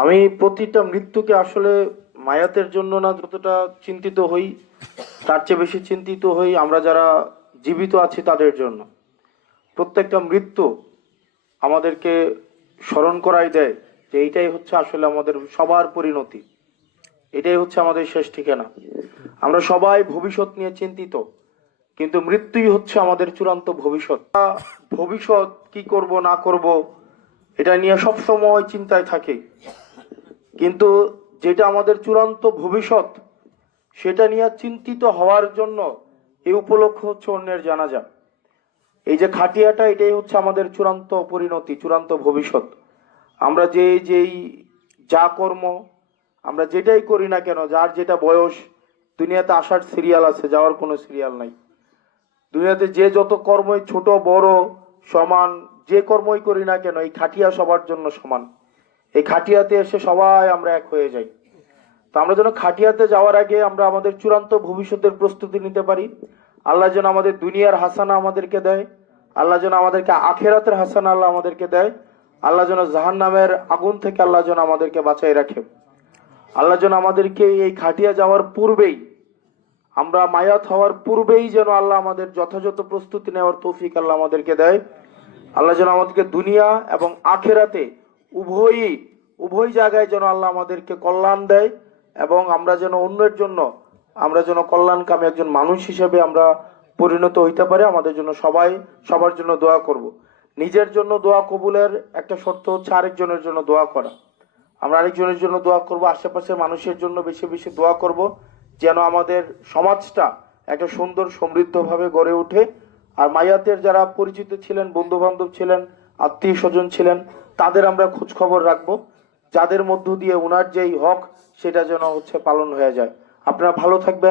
আমি প্রতিটা মৃত্যুকে আসলে মায়াতের জন্য না যতটা চিন্তিত হই, তার চেয়ে বেশি চিন্তিত হই আমরা যারা জীবিত আছি তাদের জন্য। প্রত্যেকটা মৃত্যু আমাদেরকে স্মরণ করাই দেয় যে এইটাই হচ্ছে আসলে আমাদের সবার পরিণতি। এটাই হচ্ছে আমাদের শেষ ঠিকানা। আমরা সবাই ভবিষ্যৎ নিয়ে চিন্তিত, কিন্তু মৃত্যুই হচ্ছে আমাদের চূড়ান্ত ভবিষ্যৎ। ভবিষ্যৎ কি করব, না করব, এটা নিয়ে সব সময় চিন্তায় থাকে। কিন্তু যেটা আমাদের চূড়ান্ত ভবিষ্যৎ, সেটা নিয়ে চিন্তিত হওয়ার জন্য এই উপলক্ষ হচ্ছে অন্যের জানাজা। এই যে খাটিয়াটা, এটাই হচ্ছে আমাদের চূড়ান্ত পরিণতি, চূড়ান্ত ভবিষ্যৎ। আমরা যে যেই যা কর্ম, আমরা যেটাই করি না কেন, যার যেটা বয়স, দুনিয়াতে আসার সিরিয়াল আছে, যাওয়ার কোনো সিরিয়াল নাই। দুনিয়াতে যে যত কর্মই ছোট, বড়, সমান, যে কর্মই করি না কেন, এই খাটিয়া সবার জন্য সমান। এই খাটিয়াতে এসে সবাই আমরা এক হয়ে যাই। তো আমরা যেন খাটিয়াতে যাওয়ার আগে আমরা আমাদের চূড়ান্ত ভবিষ্যতের প্রস্তুতি নিতে পারি। আল্লাহ যেন আমাদের দুনিয়ার হাসানা আমাদেরকে দেয়। আল্লাহ যেন আমাদেরকে আখেরাতের হাসানা আল্লাহ আমাদেরকে দেয়। আল্লাহ যেন জাহান নামের আগুন থেকে আল্লাহ যেন আমাদেরকে বাঁচাই রাখে। আল্লাহ যেন আমাদেরকে এই খাটিয়া যাওয়ার পূর্বেই, আমরা মায়াত হওয়ার পূর্বেই যেন আল্লাহ আমাদের যথাযথ প্রস্তুতি নেওয়ার তৌফিক আল্লাহ আমাদেরকে দেয়। আল্লাহ যেন আমাদেরকে দুনিয়া এবং আখেরাতে উভয়ই, উভয় জায়গায় যেন আল্লাহ আমাদেরকে কল্যাণ দেয় এবং আমরা যেন অন্যের জন্য, আমরা যেন কল্যাণকামী একজন মানুষ হিসেবে আমরা পরিণত হইতে পারি, আমাদের জন্য সবাই, সবার জন্য দোয়া করব। নিজের জন্য দোয়া কবুলের একটা শর্ত হচ্ছে আরেকজনের জন্য দোয়া করা আমরা আরেকজনের জন্য দোয়া করব, আশেপাশের মানুষের জন্য বেশি বেশি দোয়া করব, যেন আমাদের সমাজটা একটা সুন্দর, সমৃদ্ধভাবে গড়ে ওঠে আর মায়াতের যারা পরিচিত ছিলেন বন্ধু বান্ধব ছিলেন, আত্মীয় স্বজন ছিলেন তাদের আমরা খোঁজ খবর রাখব। যাদের মধ্য দিয়ে ওনার যেই হক, সেটা যেন হচ্ছে পালন হয়ে যায়। আপনারা ভালো থাকবেন।